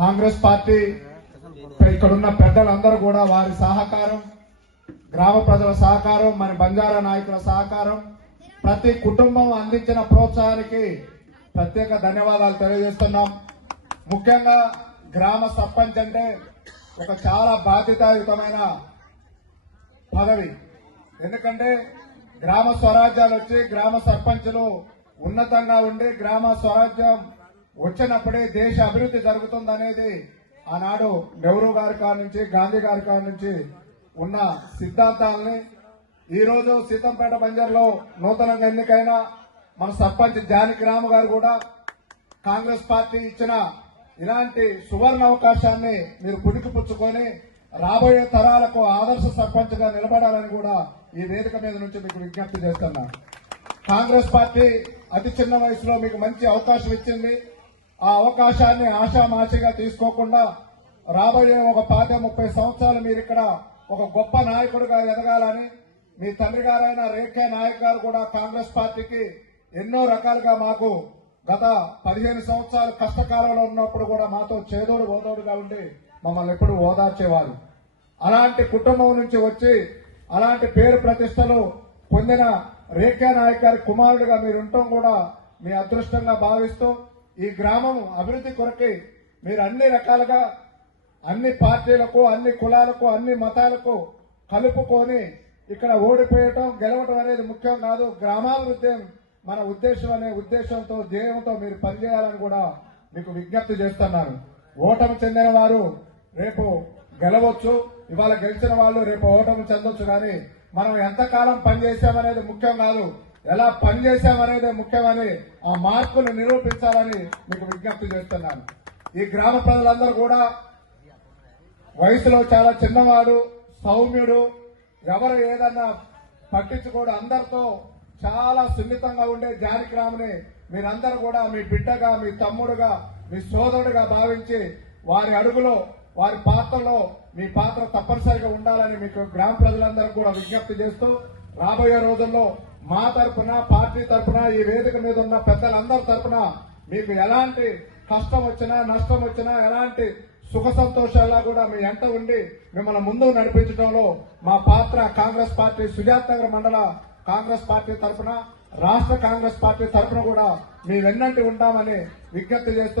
Congress party ఇక్కడున్న పెద్దలందరూ కూడా వారి సహకారం, గ్రామ ప్రజల సహకారం, మన బంజారా నాయకుల సహకారం, ప్రతి కుటుంబం అందించిన ప్రోత్సాహానికి ప్రత్యేక ధన్యవాదాలు తెలియజేస్తున్నాం. ముఖ్యంగా గ్రామ సర్పంచ్ అంటే ఒక చాలా బాధ్యతాయుతమైన పదవి. ఎందుకంటే గ్రామ స్వరాజ్యాలు వచ్చి గ్రామ సర్పంచులు ఉన్నతంగా ఉండి గ్రామ స్వరాజ్యం వచ్చినప్పుడే దేశ అభివృద్ధి జరుగుతుందనేది ఆనాడు నెహ్రూ గారి కాడ నుంచి, గాంధీ గారి కాడ నుంచి ఉన్న సిద్ధాంతాలని ఈరోజు సీతంపేట బంజర్లో నూతనంగా ఎన్నికైన మన సర్పంచ్ జానకిరామ్ గారు కూడా కాంగ్రెస్ పార్టీ ఇచ్చిన ఇలాంటి సువర్ణ అవకాశాన్ని మీరు పుణికిపుచ్చుకొని రాబోయే తరాలకు ఆదర్శ సర్పంచ్ గా నిలబడాలని కూడా ఈ వేదిక మీద నుంచి మీకు విజ్ఞప్తి చేస్తున్నాను. కాంగ్రెస్ పార్టీ అతి చిన్న వయసులో మీకు మంచి అవకాశం ఇచ్చింది. ఆ అవకాశాన్ని ఆషామాషిగా తీసుకోకుండా రాబోయే ఒక 30 సంవత్సరాలు మీరు ఇక్కడ ఒక గొప్ప నాయకుడిగా ఎదగాలని, మీ తండ్రి గారైన రేఖే నాయక్ గారు కూడా కాంగ్రెస్ పార్టీకి ఎన్నో రకాలుగా మాకు గత 15 సంవత్సరాలు కష్టకాలంలో ఉన్నప్పుడు కూడా మాతో చేదోడు ఓదోడుగా ఉండి మమ్మల్ని ఎప్పుడు ఓదార్చేవారు. అలాంటి కుటుంబం నుంచి వచ్చి అలాంటి పేరు ప్రతిష్టలు పొందిన రేఖా నాయక్ గారి కుమారుడిగా మీరు ఉండటం కూడా మీ అదృష్టంగా భావిస్తూ ఈ గ్రామం అభివృద్ధి కొరకి మీరు అన్ని రకాలుగా అన్ని పార్టీలకు, అన్ని కులాలకు, అన్ని మతాలకు కలుపుకొని ఇక్కడ ఓడిపోయటం, గెలవటం అనేది ముఖ్యం కాదు. గ్రామాభివృద్ధి మన ఉద్దేశం అనే ఉద్దేశంతో, ధ్యేయంతో మీరు పనిచేయాలని కూడా మీకు విజ్ఞప్తి చేస్తున్నారు. ఓటమి చెందిన వారు రేపు గెలవచ్చు, ఇవాళ గెలిచిన వాళ్ళు రేపు ఓటమి చెందొచ్చు. కానీ మనం ఎంతకాలం పనిచేశామనేది ముఖ్యం కాదు, ఎలా పనిచేశామనేదే ముఖ్యమని ఆ మార్పును నిరూపించాలని మీకు విజ్ఞప్తి చేస్తున్నాను. ఈ గ్రామ ప్రజలందరూ కూడా వయసులో చాలా చిన్నవాడు, సౌమ్యుడు, ఎవరు ఏదన్నా పట్టించుకోడు, అందరితో చాలా సున్నితంగా ఉండే జానకిరామ్ని మీరందరూ కూడా మీ బిడ్డగా, మీ తమ్ముడుగా, మీ సోదరుడిగా భావించి వారి అడుగులో, వారి పాత్రలో మీ పాత్ర తప్పనిసరిగా ఉండాలని మీకు గ్రామ ప్రజలందరూ కూడా విజ్ఞప్తి చేస్తూ రాబోయే రోజుల్లో మా తరఫున, పార్టీ తరఫున, ఈ వేదిక మీద ఉన్న పెద్దలందరి తరఫున మీకు ఎలాంటి కష్టం వచ్చినా, నష్టం వచ్చినా, ఎలాంటి సుఖ సంతోషాల్లో కూడా మీ ఎంట ఉండి మిమ్మల్ని ముందుకు నడిపించడంలో మా పాత్ర కాంగ్రెస్ పార్టీ సుజాత్ నగర్ మండల కాంగ్రెస్ పార్టీ తరఫున, రాష్ట్ర కాంగ్రెస్ పార్టీ తరఫున కూడా మీ వెన్నంటి ఉంటామని విజ్ఞప్తి చేస్తూ